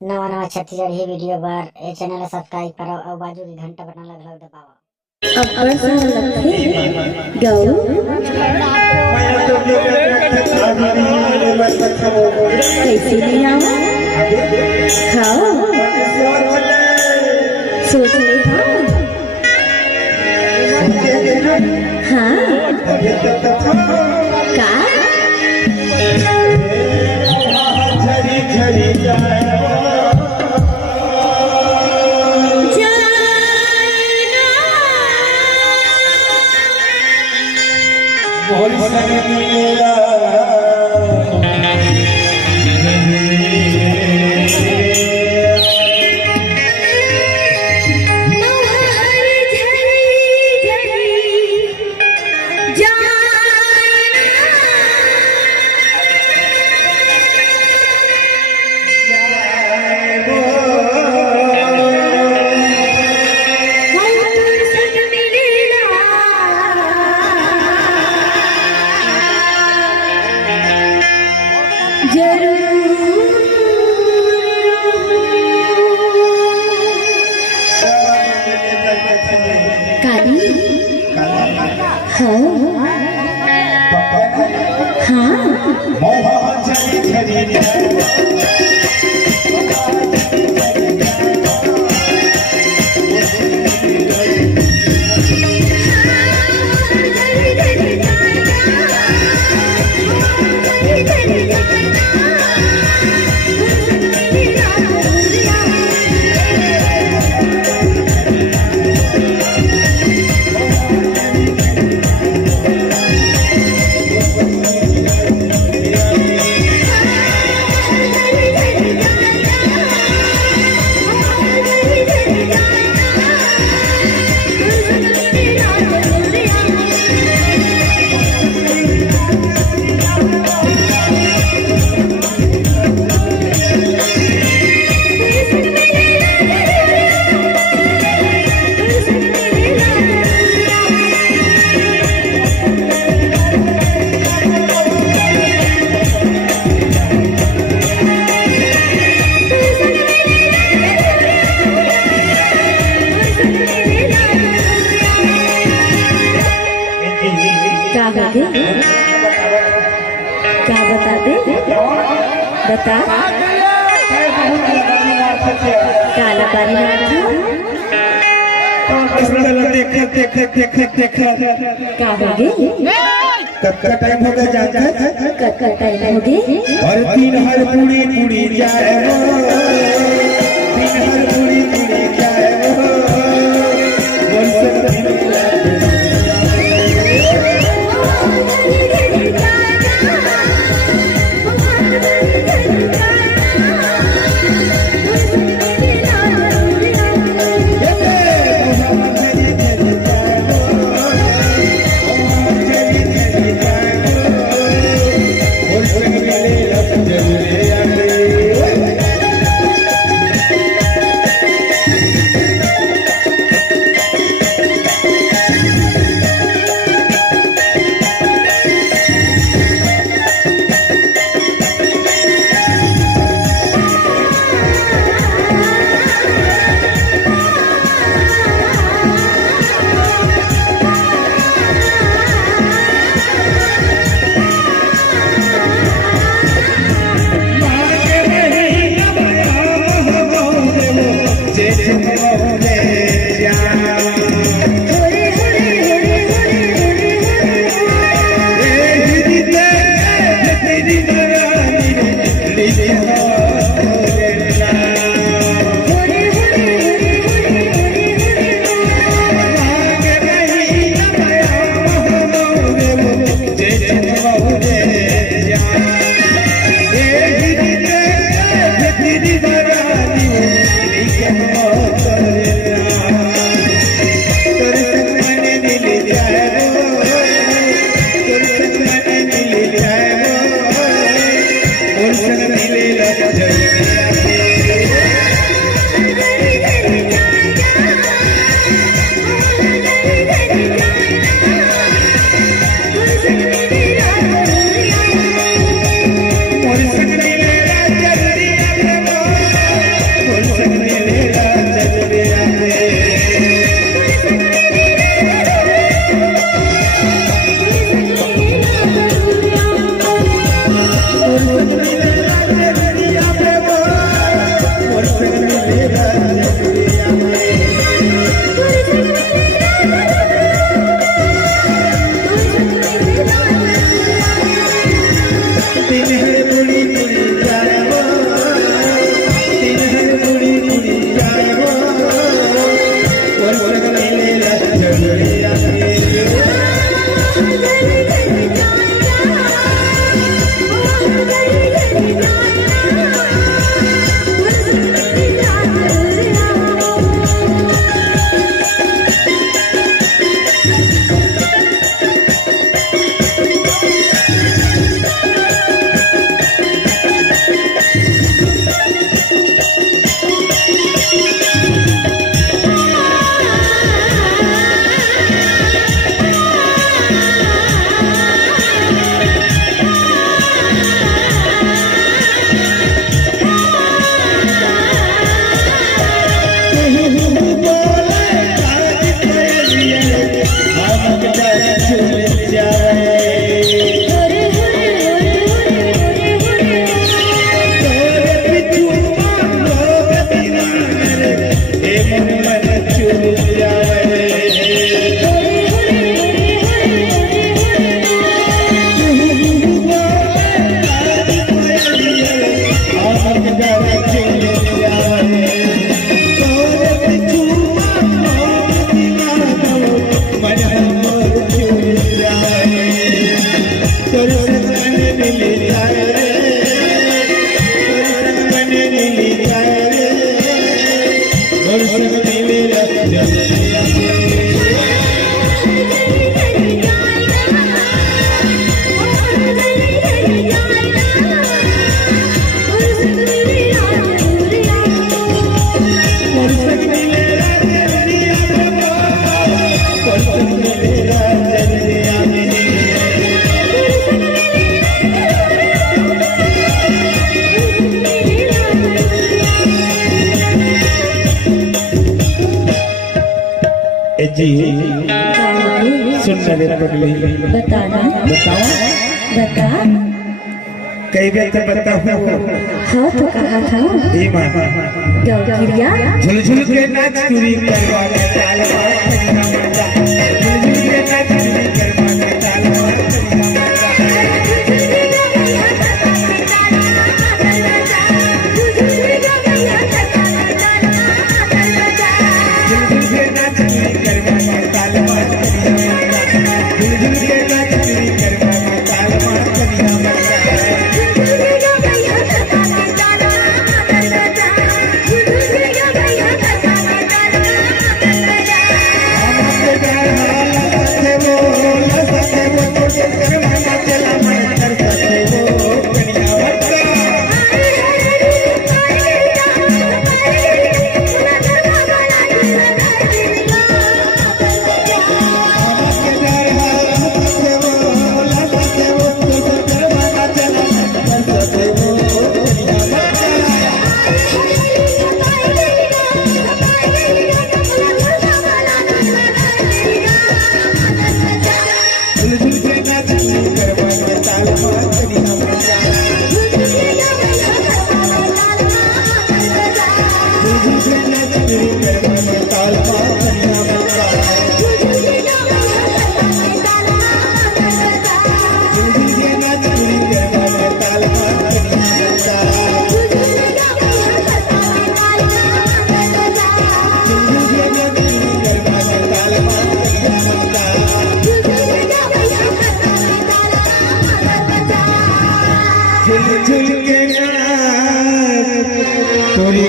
नवा नवा छत्तीसगढ़ी वीडियो बार ए चैनल ला सब्सक्राइब करो और बाजू की घंटा बटन लग दबाओ। कैसे नहीं आवा खाओ सोच ले हाँ का झरी झरी जाए बोल सकेला मौहा झरी झरी क्या बताते बता काला पानी क्या हो गए कक्का टाइम हो गया जाता है कक्का टाइम हो गए और तीन हर पूरी पूरी जाए तीन हर पूरी पूरी जाए जी का होगे सुन रे पगली बताना बताओ बता कई बार तो बताओ हाँ तो कहा था ए मां गौगिरिया झुलझुल के नाच चूरी करवा के तालवा करिया मंजा झुलझुल के नाच चूरी करवा के तालवा करिया मंजा झुलझुल के नाच चूरी करवा के तालवा करिया मंजा झुलझुल के नाच चूरी करवा के तालवा करिया मंजा झुल के नाच तोरी